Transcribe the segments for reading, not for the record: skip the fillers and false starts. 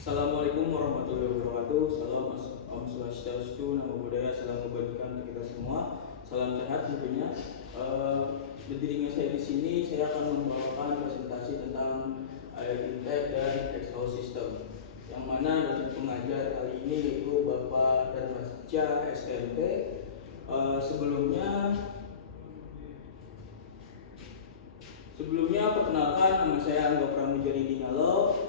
Assalamualaikum warahmatullahi wabarakatuh. Salam Om Swastiastu, Namo Buddhaya, salam kebajikan untuk kita semua. Salam sehat tentunya. Berdirinya saya di sini, saya akan membawakan presentasi tentang air intake dan exhaust system. Yang mana dosen pengajar kali ini yaitu Bapak Darmasca STMT. Sebelumnya perkenalkan, nama saya Angga Pramujari Dingalo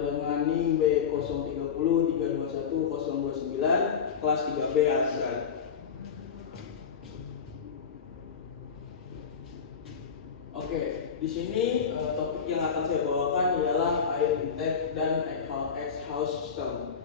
dengan NIM B030321 kelas 3B Adrat. Oke, di sini topik yang akan saya bawakan ialah air intake dan exhaust system.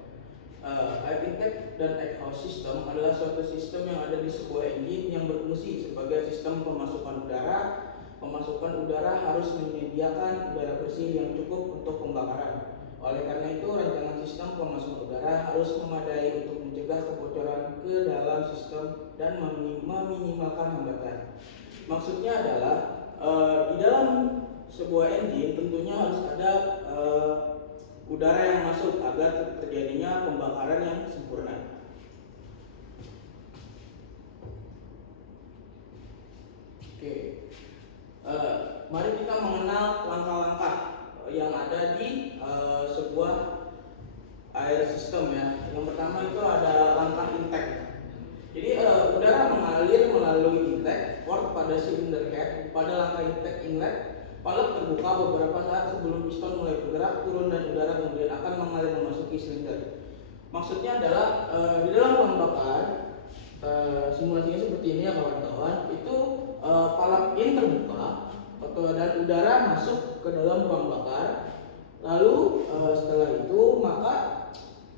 Air intake dan exhaust system adalah suatu sistem yang ada di sebuah engine yang berfungsi sebagai sistem pemasukan udara. Pemasukan udara harus menyediakan udara bersih yang cukup untuk pembakaran. Oleh karena itu, rancangan sistem pemasukan udara harus memadai untuk mencegah kebocoran ke dalam sistem dan meminimalkan hambatan. Maksudnya adalah di dalam sebuah engine tentunya harus ada udara yang masuk agar terjadinya pembakaran yang sempurna. Oke. Mari kita mengenal langkah-langkah yang ada di sebuah air system ya. Yang pertama itu ada langkah intake. Jadi udara mengalir melalui intake port pada cylinder head. Pada langkah intake inlet, valve terbuka beberapa saat sebelum piston mulai bergerak turun dan udara kemudian akan mengalir memasuki silinder. Maksudnya adalah di dalam ruang bakar, simulasinya seperti ini ya kawan-kawan. Itu valve in terbuka dan udara masuk ke dalam ruang bakar. Lalu setelah itu maka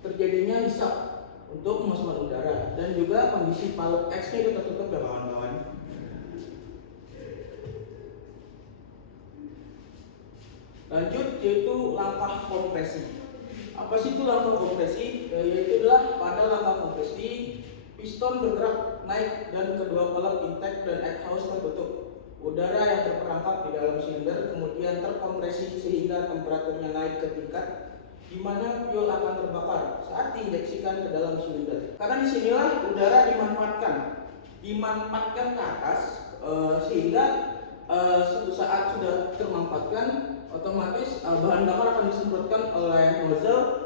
terjadinya hisap untuk memasukkan udara dan juga kondisi valve X-nya itu tertutup ya kawan-kawan. Lanjut yaitu langkah kompresi. Apa sih itu langkah kompresi? Yaitu adalah pada langkah kompresi piston bergerak naik dan kedua valve intake dan exhaust tertutup. Udara yang terperangkap di dalam silinder kemudian terkompresi sehingga temperaturnya naik ke tingkat di mana fuel akan terbakar saat diinjeksikan ke dalam silinder. Karena disinilah udara dimanfaatkan ke atas sehingga suatu saat sudah termanfaatkan otomatis bahan bakar akan disemprotkan oleh nozzle.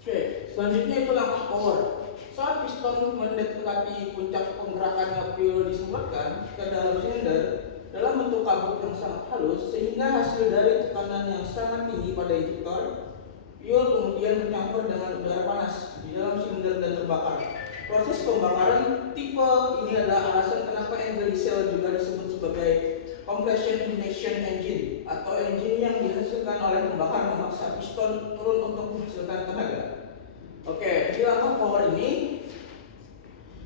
Oke, selanjutnya itu langkah power. Saat piston mendekati puncak penggerakannya, fuel disemprotkan ke dalam silinder dalam bentuk kabut yang sangat halus sehingga hasil dari tekanan yang sangat tinggi pada injektor. Fuel kemudian bercampur dengan udara panas di dalam silinder dan terbakar. Proses pembakaran tipe ini adalah alasan kenapa engine diesel juga disebut sebagai compression ignition engine atau engine yang dihasilkan oleh pembakar memaksa piston turun untuk menghasilkan tenaga. Oke, di langkah power ini,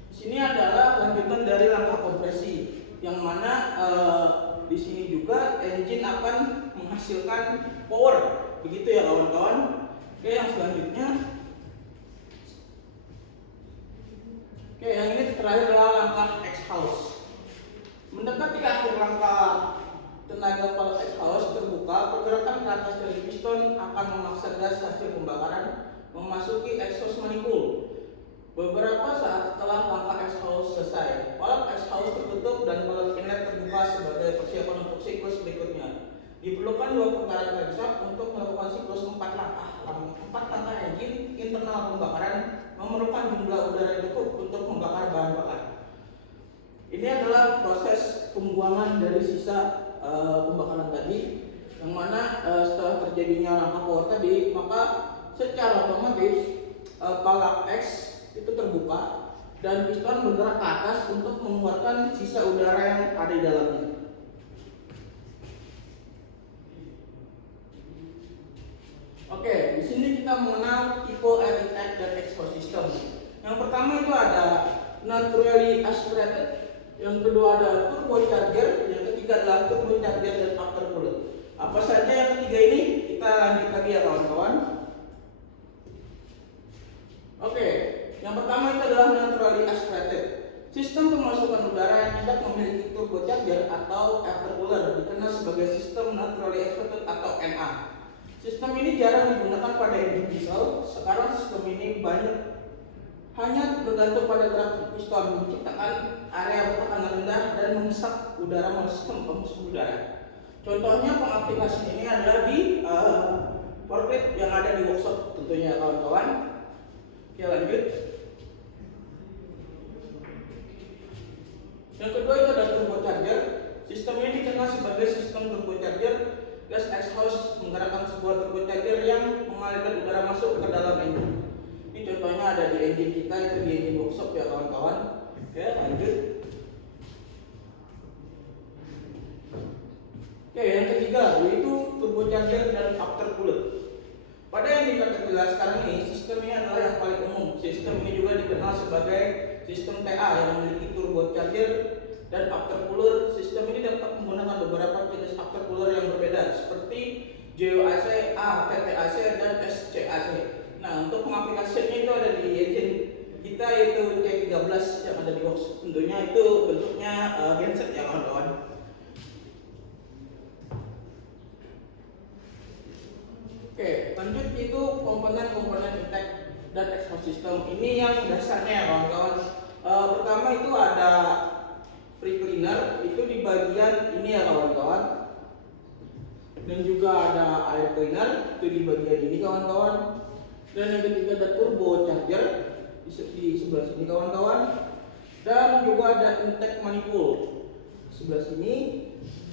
di sini adalah lanjutan dari langkah kompresi, yang mana di sini juga engine akan menghasilkan power, begitu ya kawan-kawan. Oke, yang selanjutnya, oke, yang ini terakhir adalah langkah exhaust. Mendekati akhir langkah tenaga valve exhaust terbuka, pergerakan ke atas dari piston akan memaksa gas hasil pembakaran memasuki exhaust manifold. Beberapa saat setelah langkah exhaust selesai, valve exhaust tertutup dan valve inlet terbuka sebagai persiapan untuk siklus berikutnya. Diperlukan 2 putaran crankshaft untuk melakukan siklus 4 langkah. 4 langkah engine internal pembakaran memerlukan jumlah udara yang cukup untuk membakar bahan bakar. Ini adalah proses pembuangan dari sisa pembakaran tadi, yang mana setelah terjadinya langkah power tadi, maka secara otomatis valve X itu terbuka dan piston bergerak ke atas untuk mengeluarkan sisa udara yang ada di dalamnya. Oke, di sini kita mengenal tipe air intake dan exhaust system. Yang pertama itu ada naturally aspirated, yang kedua ada turbocharger, yang ketiga adalah turbocharger dan aftercooler. Apa saja yang ketiga ini? Kita lanjut lagi ya kawan-kawan. Oke, yang pertama itu adalah naturally aspirated. Sistem pemasukan udara yang tidak memiliki turbocharger atau aftercooler dikenal sebagai sistem naturally aspirated atau NA. Sistem ini jarang digunakan pada engine diesel. Sekarang sistem ini hanya bergantung pada gerak piston, menciptakan area tekanan rendah dan menghisap udara melalui sistem pembusung udara. Contohnya pengaplikasian ini adalah di forklift yang ada di workshop tentunya kawan-kawan. Oke, lanjut. Yang kedua itu adalah turbocharger. Sistem ini dikenal sebagai sistem turbocharger. Gas exhaust menggerakkan sebuah turbocharger yang mengalirkan udara masuk ke dalam engine. Ini contohnya ada di engine kita, itu di engine workshop ya kawan-kawan. Oke, lanjut. Oke, yang ketiga yaitu turbocharger dan aftercooler. Pada yang dikatakan sekarang ini, sistem ini adalah yang paling umum. Sistem ini juga dikenal sebagai sistem TA yang memiliki turbocharger dan aftercooler. Sistem ini dapat menggunakan beberapa jenis aftercooler yang berbeda seperti JOAC, ATTAC, dan SCAC. Nah, untuk pengaplikasiannya itu ada di engine kita yaitu C13 yang ada di box. Tentunya itu bentuknya genset ya kawan-kawan. Oke, lanjut itu komponen-komponen intake dan exhaust system. Ini yang dasarnya ya kawan-kawan. Pertama itu ada free cleaner, itu di bagian ini ya kawan-kawan. Dan juga ada air cleaner, itu di bagian ini kawan-kawan. Dan yang ketiga ada turbo charger di sebelah sini kawan-kawan. Dan juga ada intake manifold sebelah sini.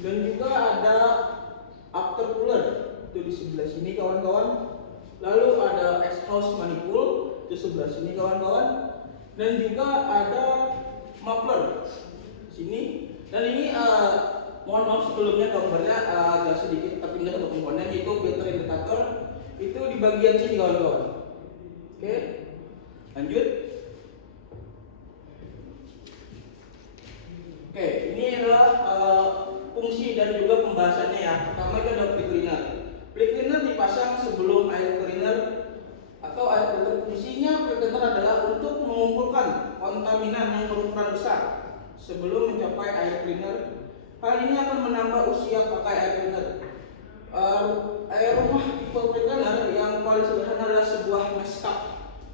Dan juga ada aftercooler itu di sebelah sini kawan-kawan. Lalu ada exhaust manifold di sebelah sini kawan-kawan. Dan juga ada muffler sini. Dan ini mohon maaf sebelumnya gambarnya agak sedikit terpindah satu komponen, yaitu filter indikator itu di bagian sini kawan-kawan. Oke, lanjut. Oke, ini adalah fungsi dan juga pembahasannya ya. Pertama itu ada free cleaner. Free cleaner dipasang sebelum air cleaner atau air filter. Fungsinya free cleaner adalah untuk mengumpulkan kontaminan yang berukuran besar sebelum mencapai air cleaner. Hal ini akan menambah usia pakai air cleaner. Air rumah tipe free cleaner yang paling sederhana adalah sebuah mesh cup.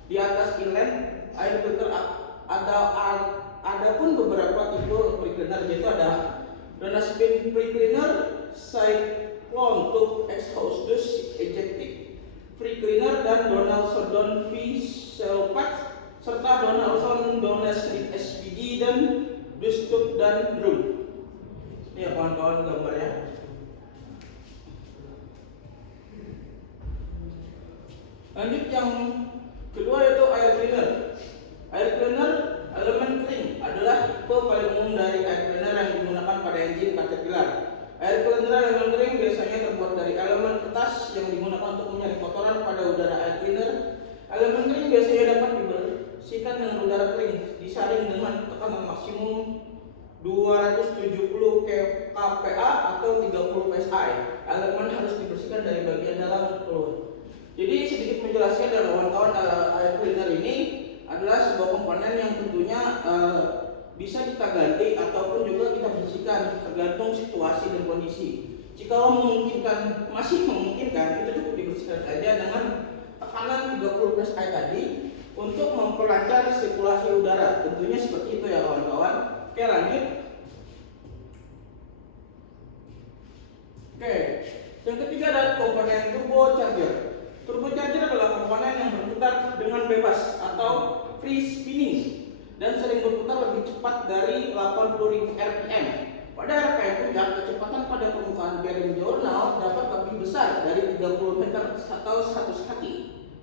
Di atas inlet air filter ada pun beberapa tipe free cleaner, yaitu ada Donaldson free cleaner, Cyclone tube exhaust dust ejected free cleaner, dan Donaldson V Selvac, serta Donaldson SPG dan dust tube dan drum. Ini ya kawan-kawan gambarnya. Lanjut yang kedua yaitu air cleaner. Air cleaner elemen kering adalah tipe paling umum dari air cleaner yang digunakan pada engine Caterpillar. Air cleaner elemen kering biasanya terbuat dari elemen kertas yang digunakan untuk menyaring kotoran pada udara air cleaner. Elemen kering biasanya dapat dibersihkan dengan udara kering disaring dengan tekanan maksimum 270 kPa atau 30 psi. Elemen harus dibersihkan dari bagian dalam keluar. Jadi sedikit menjelaskan dari kawan-kawan, air cleaner ini adalah sebuah komponen yang tentunya bisa kita ganti ataupun juga kita bersihkan tergantung situasi dan kondisi. Jika memungkinkan, masih memungkinkan, itu cukup dibersihkan saja dengan tekanan 30 psi tadi untuk memperlancar sirkulasi udara. Tentunya seperti itu ya kawan-kawan. Oke, lanjut. Oke, yang ketiga adalah komponen turbocharger. Turbocharger adalah komponen yang berputar dengan bebas atau free spinning dan sering berputar lebih cepat dari 80.000 rpm. Pada rpm puncak, kecepatan pada permukaan bearing diurnal dapat lebih besar dari 30 meter atau 100 kaki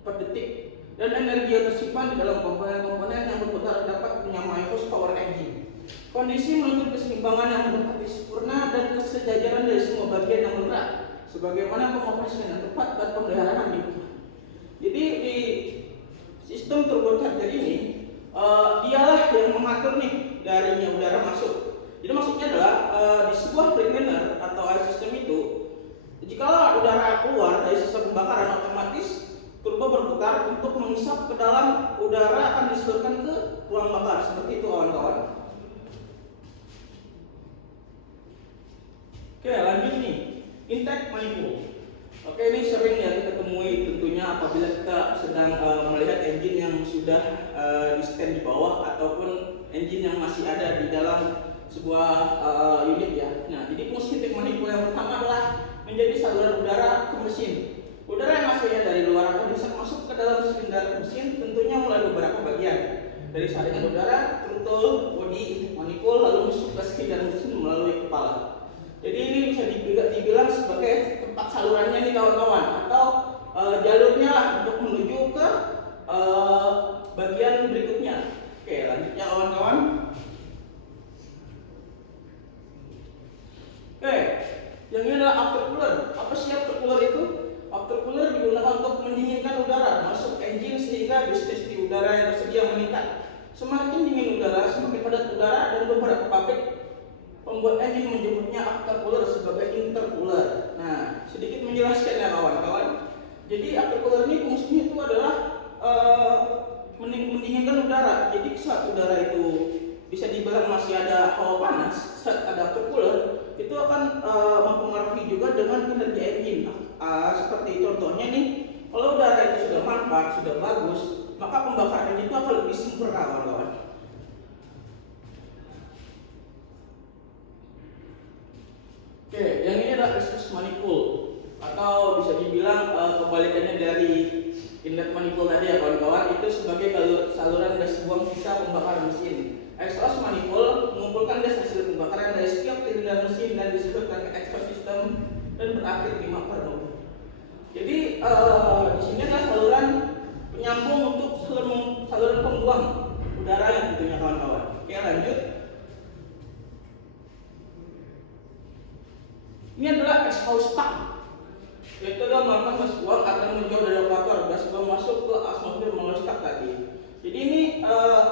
per detik. Dan energi yang tersimpan di dalam komponen-komponen yang berputar dapat menyamai horsepower engine. Kondisi menuntut keseimbangan yang mendekati sempurna dan kesejajaran dari semua bagian yang bergerak, sebagaimana pengoperasian yang tepat dan pemeliharaan lingkungan. Jadi di sistem turbocharger ini dialah yang mengatur nih darinya udara masuk. Jadi maksudnya adalah di sebuah free cleaner atau air system itu, jika udara keluar dari sistem pembakaran, otomatis turbo berputar untuk menghisap ke dalam udara akan disedotkan ke ruang bakar. Seperti itu kawan-kawan. Oke, lanjut nih. Intake manifold. Oke, ini sering ya kita temui tentunya apabila kita sedang melihat engine yang sudah di stand di bawah ataupun engine yang masih ada di dalam sebuah unit ya. Nah, jadi fungsi intake manifold yang pertama adalah menjadi saluran udara ke mesin. Udara yang masuknya dari luar akan bisa masuk ke dalam silinder mesin tentunya melalui beberapa bagian. Dari saringan udara, throttle, bodi, manifold, lalu masuk ke silinder mesin melalui kepala. Jadi ini bisa dibilang sebagai tempat salurannya nih kawan-kawan, atau jalurnya lah untuk menuju ke bagian berikutnya. Oke, lanjutnya kawan-kawan. Oke, yang ini adalah aftercooler. Apa sih aftercooler itu? Aftercooler digunakan untuk mendinginkan udara masuk engine sehingga density udara yang tersedia meningkat. Semakin dingin udara, semakin padat udara, dan beberapa pabrik pembuat engine menyebutnya aftercooler sebagai intercooler. Nah, sedikit menjelaskan ya kawan-kawan. Jadi aftercooler ini fungsinya itu adalah mendinginkan udara. Jadi saat udara itu bisa dibilang masih ada hawa panas, saat ada aftercooler itu akan mempengaruhi juga dengan kinerja engine. Seperti contohnya nih, kalau udara itu sudah mantap, sudah bagus, maka pembakaran engine itu akan lebih sempurna kawan-kawan. Oke, yang ini adalah exhaust manifold, atau bisa dibilang kebalikannya dari inlet manifold tadi ya kawan-kawan, itu sebagai saluran gas buang sisa pembakaran mesin. Exhaust manifold mengumpulkan gas hasil pembakaran dari setiap silinder mesin dan disebutkan ke exhaust system dan berakhir di maper mobil. Jadi di sini adalah saluran penyambung untuk saluran pembuang udara yang tentunya kawan-kawan. Oke, lanjut. Ini adalah exhaust tank, yaitu adalah melakukan gas buang akan menjauh dari evaporator, gas buang masuk ke atmosfer melalui stak tadi. Jadi ini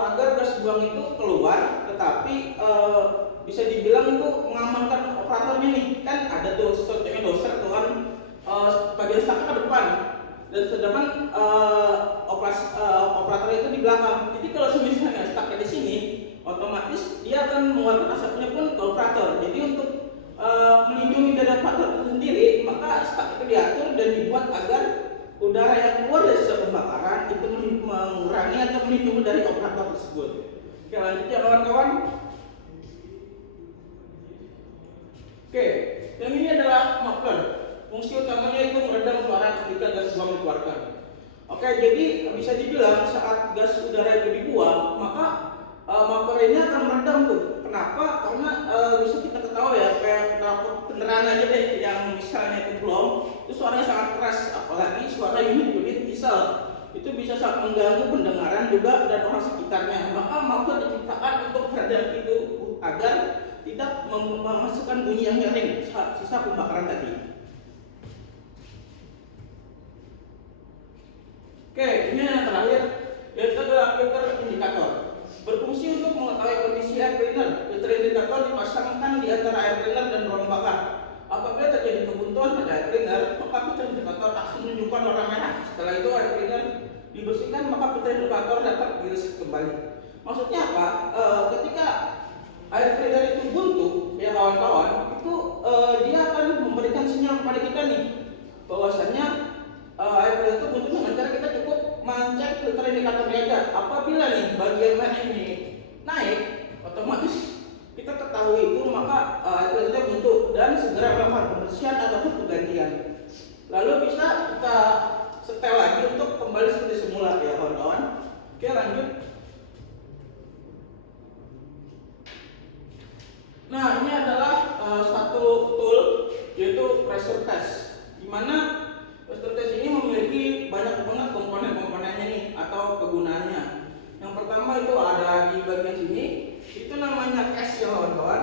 agar gas buang itu keluar, tetapi bisa dibilang itu mengamankan operatornya nih. Kan ada tuh contohnya doser tuh kan bagian stak ke depan, dan sedangkan operator itu di belakang. Jadi kalau misalnya staknya di sini, otomatis dia akan mengeluarkan asapnya pun ke operator. Jadi untuk melindungi dari operator itu sendiri, maka stak itu diatur dan dibuat agar udara yang keluar dari sisa pembakaran itu mengurangi atau melindungi dari operator tersebut. Oke, lanjutnya kawan-kawan. Oke, yang ini adalah muffler. Fungsi utamanya itu meredam suara ketika gas buang dikeluarkan. Oke, jadi bisa dibilang saat gas udara itu dibuang, maka muffler ini akan meredam tuh. Kenapa? Karena bisa kita ketahui ya, kayak kendaraan aja deh yang misalnya itu belum, itu suaranya sangat keras, apalagi suara unit diesel. Itu bisa sangat mengganggu pendengaran juga dan orang sekitarnya. Maka muffler diciptakan untuk meredam itu agar tidak menghasilkan bunyi yang nyaring saat sisa pembakaran tadi. Oke, ini yang terakhir, yaitu adalah filter indikator. Berfungsi untuk mengetahui kondisi air cleaner. Filter indikator dipasangkan di antara air cleaner dan ruang bakar. Apabila terjadi kebuntuan pada air cleaner, maka filter indikator akan menunjukkan warna merah. Setelah itu air cleaner dibersihkan, maka filter indikator dapat direset kembali. Maksudnya apa? Ketika air cleaner itu buntu, ya kawan-kawan, itu dia akan memberikan sinyal kepada kita nih, bahwasannya air cleaner itu buntu dengan cara kita cukup mencek filter indikatornya aja. Apabila nih bagian merah ini naik, otomatis kita ketahui itu, maka air cleaner buntu dan segera melakukan pembersihan ataupun penggantian. Lalu bisa kita setel lagi untuk kembali seperti semula ya kawan-kawan. Oke, lanjut. Nah, ini adalah satu tool, yaitu pressure test, di mana pressure test ini memiliki banyak banget komponen-komponennya nih atau kegunaannya. Yang pertama itu ada di bagian sini, itu namanya case ya kawan-kawan.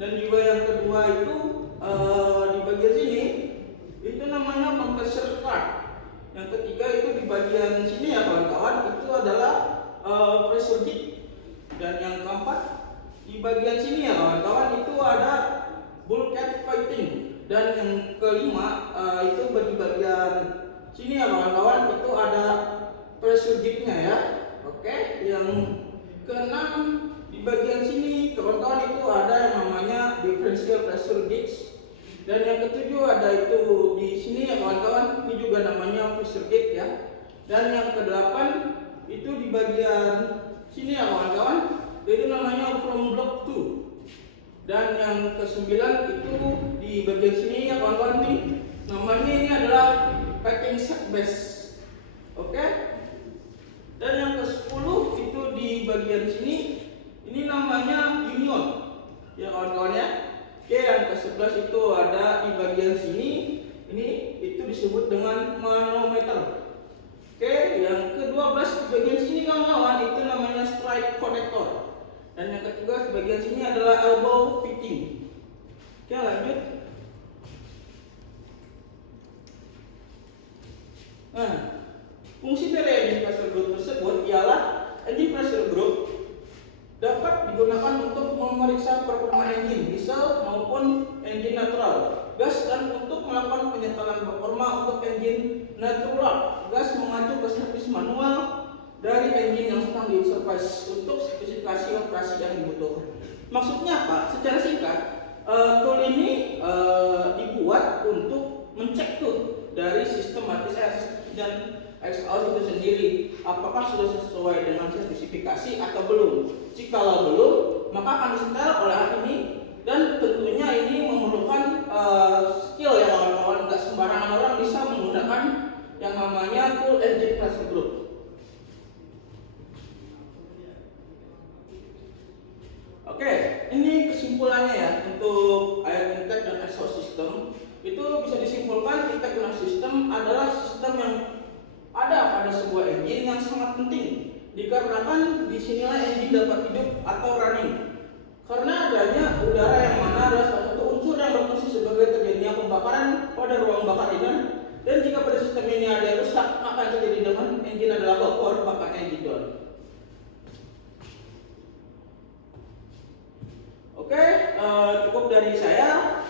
Dan juga yang kedua itu di bagian sini, itu namanya compressor card. Yang ketiga itu di bagian sini ya kawan-kawan, itu adalah pressure gauge. Dan yang keempat di bagian sini ya kawan-kawan, itu ada bulkhead fighting. Dan yang kelima itu bagi bagian sini ya kawan-kawan, itu ada pressure gauge-nya ya. Oke, yang keenam di bagian sini kawan-kawan, itu ada yang namanya differential pressure gauge. Dan yang ketujuh ada itu di sini ya kawan-kawan, Dan yang kedelapan itu di bagian sini ya kawan-kawan, itu namanya from block 2. Dan yang ke-9 itu di bagian sini ya kawan-kawan nih, namanya ini adalah packing set base. Oke. Dan yang ke-10 itu di bagian sini, ini namanya union ya kawan-kawan ya. Oke, yang ke-11 itu ada di bagian sini, ini itu disebut dengan manometer. Oke, yang ke-12 di bagian sini kawan-kawan itu namanya strike connector. Dan yang ke-13 di bagian sini adalah elbow fitting. Oke, lanjut. Nah, fungsi dari engine pressure group tersebut ialah engine pressure group dapat digunakan untuk memeriksa performa engine diesel maupun engine natural gas, dan untuk melakukan penyetelan performa untuk engine natural gas mengacu ke servis manual dari engine yang sedang diservis untuk spesifikasi operasi yang dibutuhkan. Maksudnya apa? Secara singkat, tool ini dibuat untuk mencek tuh dari sistem matisan dan exhaust itu sendiri, apakah sudah sesuai dengan spesifikasi atau belum. Jikalau belum, maka akan disetel oleh alat ini, dan tentunya ini memerlukan skill ya kawan-kawan. Nggak sembarangan orang bisa menggunakan yang namanya tool engine pressure group. Oke, ini kesimpulannya ya untuk air intake dan exhaust system. Itu bisa disimpulkan intake dan system adalah sistem yang ada pada sebuah engine yang sangat penting, dikarenakan disinilah engine dapat hidup atau running. Karena adanya udara yang mana adalah salah satu unsur yang berfungsi sebagai terjadinya pembakaran pada ruang bakar ringan. Dan jika pada sistem ini ada yang rusak, maka yang terjadi dengan engine adalah vapor, bahkan engine down. Oke, cukup dari saya.